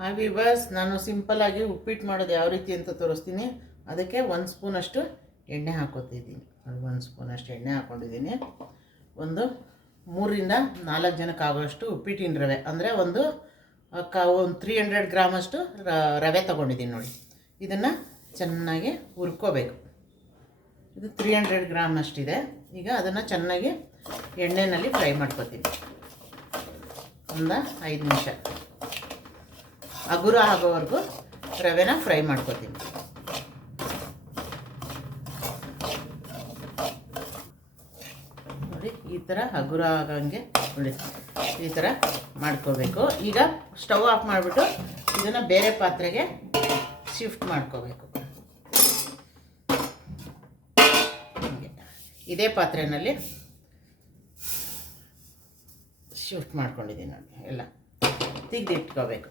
ಹಾಗೆ ಬಸ್ ನಾನು ಸಿಂಪಲ್ಲಾಗಿ ಉಪ್ಪಿಟ್ಟು ಮಾಡೋದು ಯಾವ ರೀತಿ ಅಂತ ತೋರಿಸ್ತೀನಿ. ಅದಕ್ಕೆ 1 ಸ್ಪೂನಷ್ಟು ಎಣ್ಣೆ ಹಾಕೋತಿದ್ದೀನಿ. 1 ಸ್ಪೂನಷ್ಟು ಎಣ್ಣೆ ಹಾಕ್ಕೊಂಡಿದ್ದೀನಿ. ಒಂದು 3ರಿಂದ 4 ಜನಕ್ಕೆ ಆಗೋಷ್ಟು ಉಪ್ಪಿಟ್ಟಿನ ರವೆ, ಅಂದರೆ ಒಂದು 300 ಗ್ರಾಮಷ್ಟು ರವೆ ತೊಗೊಂಡಿದ್ದೀನಿ ನೋಡಿ. ಇದನ್ನು ಚೆನ್ನಾಗಿ ಹುರ್ಕೋಬೇಕು. ಇದು 300 ಗ್ರಾಮ್ ಅಷ್ಟಿದೆ. ಈಗ ಅದನ್ನು ಚೆನ್ನಾಗಿ ಎಣ್ಣೆಯಲ್ಲಿ ಫ್ರೈ ಮಾಡ್ಕೊತೀನಿ. ಒಂದು 5 ನಿಮಿಷ ಹಗುರ ಆಗೋವರೆಗೂ ರವೆನ ಫ್ರೈ ಮಾಡ್ಕೊತೀನಿ. ನೋಡಿ ಈ ಥರ ಹಗುರ ಆಗಂಗೆ ನೋಡಿ ಈ ಥರ ಮಾಡ್ಕೋಬೇಕು. ಈಗ ಸ್ಟವ್ ಆಫ್ ಮಾಡಿಬಿಟ್ಟು ಇದನ್ನು ಬೇರೆ ಪಾತ್ರೆಗೆ ಶಿಫ್ಟ್ ಮಾಡ್ಕೋಬೇಕು. ಇದೇ ಪಾತ್ರೆಯಲ್ಲಿ ಶಿಫ್ಟ್ ಮಾಡ್ಕೊಂಡಿದ್ದೀನಿ ನೋಡಿ. ಎಲ್ಲ ತೆಗೆದಿಟ್ಕೋಬೇಕು.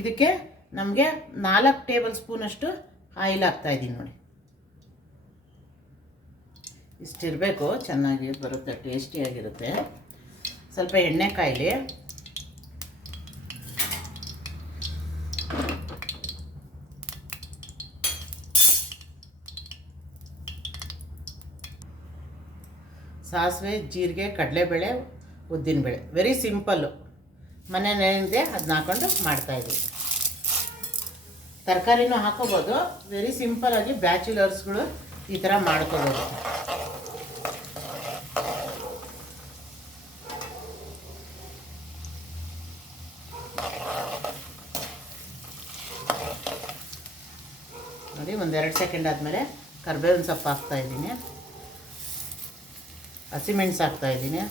ಇದಕ್ಕೆ ನಮಗೆ 4 ಟೇಬಲ್ ಸ್ಪೂನಷ್ಟು ಆಯಿಲ್ ಹಾಕ್ತಾಯಿದ್ದೀನಿ ನೋಡಿ. ಇಷ್ಟಿರಬೇಕು, ಚೆನ್ನಾಗಿ ಬರುತ್ತೆ, ಟೇಸ್ಟಿಯಾಗಿರುತ್ತೆ. ಸ್ವಲ್ಪ ಎಣ್ಣೆ ಕಾಯಿಲಿ. ಸಾಸಿವೆ, ಜೀರಿಗೆ, ಕಡಲೆಬೇಳೆ, ಉದ್ದಿನಬೇಳೆ, ವೆರಿ ಸಿಂಪಲ್ಲು, ಮನೆಯಲ್ಲಿದೆ ಅದನ್ನ ಹಾಕೊಂಡು ಮಾಡ್ತಾಯಿದ್ದೀವಿ. ತರಕಾರಿನೂ ಹಾಕೋಬೋದು. ವೆರಿ ಸಿಂಪಲ್ಲಾಗಿ ಬ್ಯಾಚುಲರ್ಸ್ಗಳು ಈ ಥರ ಮಾಡ್ಕೋಬೋದು. ನೋಡಿ 1-2 ಸೆಕೆಂಡ್ ಆದಮೇಲೆ ಕರಿಬೇವಿನ ಸೊಪ್ಪು ಹಾಕ್ತಾಯಿದ್ದೀನಿ, ಹಸಿಮೆಣಸು ಹಾಕ್ತಾಯಿದ್ದೀನಿ.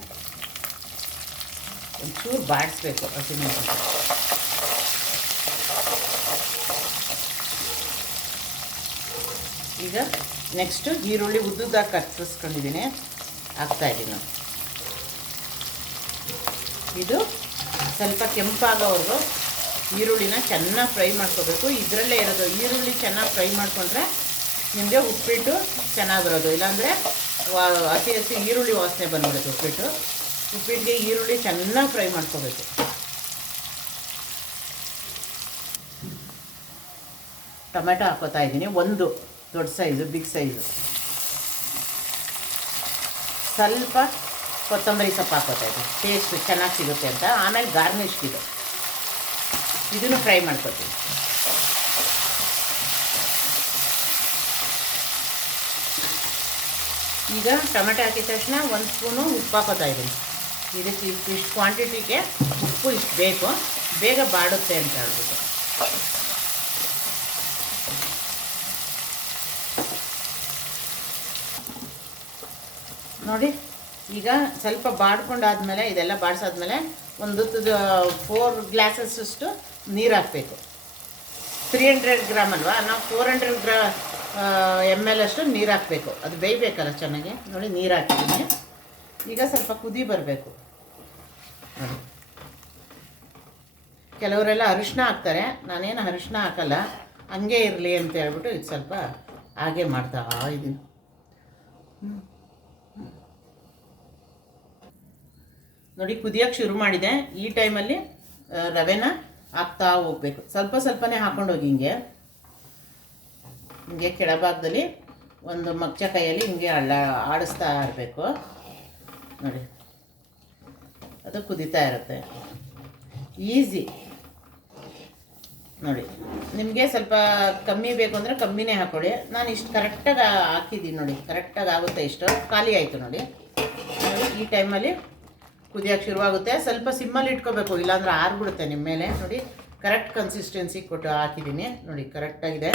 ಒಂಚೂರು ಬಾಡಿಸ್ಬೇಕು ಹಸಿಮೆಣಸು. ಈಗ ನೆಕ್ಸ್ಟು ಈರುಳ್ಳಿ ಉದ್ದುದಾಗಿ ಕತ್ತರಿಸ್ಕೊಂಡಿದ್ದೀನಿ, ಹಾಕ್ತಾಯಿದ್ದೀನಿ. ಇದು ಸ್ವಲ್ಪ ಕೆಂಪಾಗೋವರೆಗೂ ಈರುಳ್ಳಿನ ಚೆನ್ನಾಗಿ ಫ್ರೈ ಮಾಡ್ಕೋಬೇಕು. ಇದರಲ್ಲೇ ಇರೋದು ಈರುಳ್ಳಿ ಚೆನ್ನಾಗಿ ಫ್ರೈ ಮಾಡಿಕೊಂಡ್ರೆ ನಿಮಗೆ ಉಪ್ಪಿಟ್ಟು ಚೆನ್ನಾಗಿ ಬರೋದು. ಇಲ್ಲಾಂದರೆ ಹಸಿ ಈರುಳ್ಳಿ ವಾಸನೆ ಬಂದ್ಬಿಡುತ್ತೆ ಉಪ್ಪಿಟ್ಟಿಗೆ ಈರುಳ್ಳಿ ಚೆನ್ನಾಗಿ ಫ್ರೈ ಮಾಡ್ಕೋಬೇಕು. ಟೊಮೆಟೊ ಹಾಕೋತಾ ಇದ್ದೀನಿ, ಒಂದು ದೊಡ್ಡ ಸೈಜು, ಬಿಗ್ ಸೈಜು. ಸ್ವಲ್ಪ ಕೊತ್ತಂಬರಿ ಸೊಪ್ಪು ಹಾಕೋತಾ ಇದ್ದೀನಿ, ಟೇಸ್ಟ್ ಚೆನ್ನಾಗಿ ಸಿಗುತ್ತೆ ಅಂತ. ಆಮೇಲೆ ಗಾರ್ನಿಷ್ಗಿದು ಇದನ್ನು ಫ್ರೈ ಮಾಡ್ಕೊತೀನಿ. ಈಗ ಟೊಮೆಟೊ ಹಾಕಿದ ತಕ್ಷಣ 1 ಸ್ಪೂನು ಉಪ್ಪು ಹಾಕೋತಾ ಇದ್ದೀನಿ. ಇದಕ್ಕೆ ಇಷ್ಟು ಕ್ವಾಂಟಿಟಿಗೆ ಉಪ್ಪು ಇಷ್ಟು ಬೇಕು, ಬೇಗ ಬಾಡುತ್ತೆ ಅಂತ ಹೇಳ್ಬಿಟ್ಟು. ನೋಡಿ ಈಗ ಸ್ವಲ್ಪ ಬಾಡ್ಕೊಂಡಾದ್ಮೇಲೆ, ಇದೆಲ್ಲ ಬಾಡಿಸಾದ್ಮೇಲೆ ಒಂದು 4 ಗ್ಲಾಸಸ್ಸಷ್ಟು ನೀರು ಹಾಕಬೇಕು. 300 ಗ್ರಾಮ್ ಅಲ್ವಾ, ನಾವು 400 ml ಅಷ್ಟು ನೀರು ಹಾಕಬೇಕು. ಅದು ಬೇಯಬೇಕಲ್ಲ ಚೆನ್ನಾಗಿ. ನೋಡಿ ನೀರು ಹಾಕಿದ್ದೀನಿ. ಈಗ ಸ್ವಲ್ಪ ಕುದಿ ಬರಬೇಕು. ನೋಡಿ ಕೆಲವರೆಲ್ಲ ಅರಿಶಿನ ಹಾಕ್ತಾರೆ, ನಾನೇನು ಅರಿಶಿನ ಹಾಕಲ್ಲ, ಹಂಗೆ ಇರಲಿ ಅಂತ ಹೇಳ್ಬಿಟ್ಟು ಇದು ಸ್ವಲ್ಪ ಹಾಗೆ ಮಾಡ್ತಾ ಇದ್ದೀನಿ. ನೋಡಿ ಕುದಿಯೋಕ್ಕೆ ಶುರು ಮಾಡಿದೆ. ಈ ಟೈಮಲ್ಲಿ ರವೆನ ಹಾಕ್ತಾ ಹೋಗ್ಬೇಕು. ಸ್ವಲ್ಪನೇ ಹಾಕ್ಕೊಂಡೋಗಿ ಹಿಂಗೆ ಕೆಳಭಾಗದಲ್ಲಿ ಒಂದು ಮಗ್ಚ ಕೈಯಲ್ಲಿ ಹಿಂಗೆ ಆಡಿಸ್ತಾ ಇರಬೇಕು. ನೋಡಿ ಅದು ಕುದೀತಾ ಇರುತ್ತೆ. ಈಸಿ. ನೋಡಿ ನಿಮಗೆ ಸ್ವಲ್ಪ ಕಮ್ಮಿ ಬೇಕು ಅಂದರೆ ಕಮ್ಮಿನೇ ಹಾಕ್ಕೊಳ್ಳಿ. ನಾನು ಇಷ್ಟು ಕರೆಕ್ಟಾಗಿ ಹಾಕಿದ್ದೀನಿ ನೋಡಿ, ಕರೆಕ್ಟಾಗಿ ಆಗುತ್ತೆ. ಇಷ್ಟು ಖಾಲಿ ಆಯಿತು ನೋಡಿ. ಈ ಟೈಮಲ್ಲಿ ಕುದಿಯೋಕ್ಕೆ ಶುರುವಾಗುತ್ತೆ. ಸ್ವಲ್ಪ ಸಿಮ್ಮಲ್ಲಿ ಇಟ್ಕೋಬೇಕು, ಇಲ್ಲಾಂದ್ರೆ ಆರ್ಬಿಡುತ್ತೆ ನಿಮ್ಮ ಮೇಲೆ. ನೋಡಿ ಕರೆಕ್ಟ್ ಕನ್ಸಿಸ್ಟೆನ್ಸಿ ಕೊಟ್ಟು ಹಾಕಿದ್ದೀನಿ ನೋಡಿ, ಕರೆಕ್ಟಾಗಿದೆ.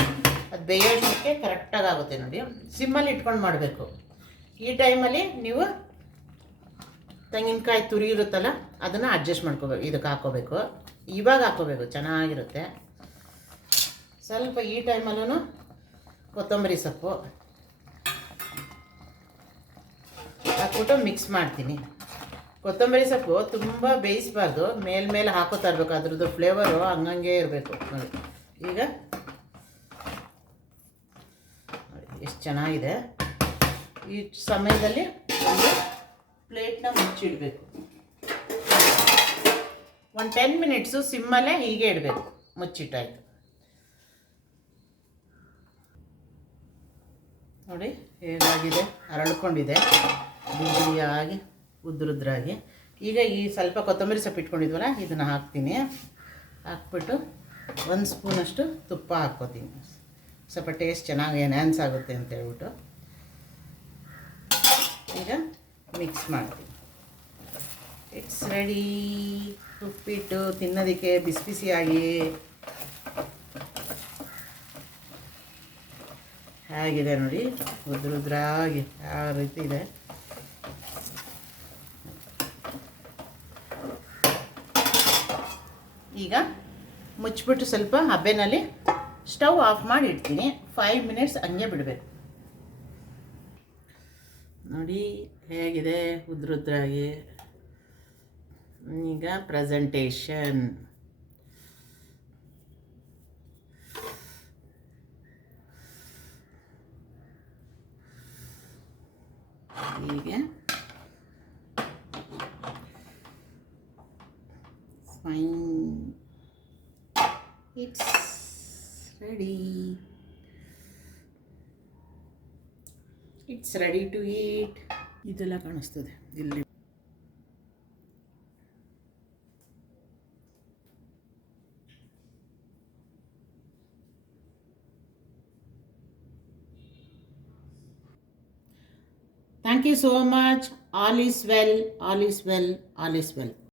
ಅದು ಬೇಯೋಷ್ಟಕ್ಕೆ ಕರೆಕ್ಟಾಗಿ ಆಗುತ್ತೆ ನೋಡಿ. ಸಿಮ್ಮಲ್ಲಿ ಇಟ್ಕೊಂಡು ಮಾಡಬೇಕು. ಈ ಟೈಮಲ್ಲಿ ನೀವು ತೆಂಗಿನಕಾಯಿ ತುರಿ ಇರುತ್ತಲ್ಲ, ಅದನ್ನು ಅಡ್ಜಸ್ಟ್ ಮಾಡ್ಕೋಬೇಕು. ಇದಕ್ಕೆ ಹಾಕ್ಕೋಬೇಕು, ಇವಾಗ ಹಾಕ್ಕೋಬೇಕು, ಚೆನ್ನಾಗಿರುತ್ತೆ. ಸ್ವಲ್ಪ ಈ ಟೈಮಲ್ಲೂ ಕೊತ್ತಂಬರಿ ಸೊಪ್ಪು ಹಾಕ್ಬಿಟ್ಟು ಮಿಕ್ಸ್ ಮಾಡ್ತೀನಿ. ಕೊತ್ತಂಬರಿ ಸೊಪ್ಪು ತುಂಬ ಬೇಯಿಸಬಾರ್ದು, ಮೇಲೆ ಹಾಕೋತಾ ಇರಬೇಕು. ಅದ್ರದ್ದು ಫ್ಲೇವರು ಹಂಗಂಗೆ ಇರಬೇಕು ನೋಡಿ. ಈಗ ಎಷ್ಟು ಚೆನ್ನಾಗಿದೆ. ಈ ಸಮಯದಲ್ಲಿ ಒಂದು ಪ್ಲೇಟ್ನ ಮುಚ್ಚಿಡಬೇಕು. ಒಂದು 10 ಮಿನಿಟ್ಸು ಸಿಮ್ಮಲ್ಲೇ ಹೀಗೆ ಇಡಬೇಕು, ಮುಚ್ಚಿಟ್ಟಾಯಿತು. ನೋಡಿ ಹೇಗಾಗಿದೆ, ಅರಳ್ಕೊಂಡಿದೆ ಬಿಳಿಯಾಗಿ ಉದ್ರುದ್ರಾಗಿ. ಈಗ ಈ ಸ್ವಲ್ಪ ಕೊತ್ತಂಬರಿ ಸೊಪ್ಪು ಇಟ್ಕೊಂಡಿದ್ವಲ್ಲ, ಇದನ್ನು ಹಾಕ್ತೀನಿ. ಹಾಕ್ಬಿಟ್ಟು 1 ಸ್ಪೂನಷ್ಟು ತುಪ್ಪ ಹಾಕ್ಕೋತೀನಿ, ಸ್ವಲ್ಪ ಟೇಸ್ಟ್ ಚೆನ್ನಾಗಿ ಎನ್ಹ್ಯಾನ್ಸ್ ಆಗುತ್ತೆ ಅಂತ ಹೇಳ್ಬಿಟ್ಟು. ಈಗ ಮಿಕ್ಸ್ ಮಾಡ್ತೀನಿ. It's ready. ಉಪ್ಪಿಟ್ಟು ತಿನ್ನೋದಕ್ಕೆ ಬಿಸಿ ಬಿಸಿಯಾಗಿ ಹೇಗಿದೆ ನೋಡಿ, ಉದ್ರುದ್ರಾಗಿ ಯಾವ ರೀತಿ ಇದೆ. ಈಗ ಮುಚ್ಚಿಬಿಟ್ಟು ಸ್ವಲ್ಪ ಹಬೆನಲ್ಲಿ ಸ್ಟವ್ ಆಫ್ ಮಾಡಿ ಇಡ್ತೀನಿ. 5 ಮಿನಿಟ್ಸ್ ಹಂಗೆ ಬಿಡಬೇಕು. ನೋಡಿ ಹೇಗಿದೆ ಉದ್ರುದ್ರಾಗಿ. ಈಗ ಪ್ರೆಸೆಂಟೇಷನ್. ಹೀಗೆ fine. It's ready. It's ready to eat. ಇದೆಲ್ಲ ಕಾಣಿಸ್ತದೆ ಇಲ್ಲಿ. Thank you so much. All is well, all is well, all is well.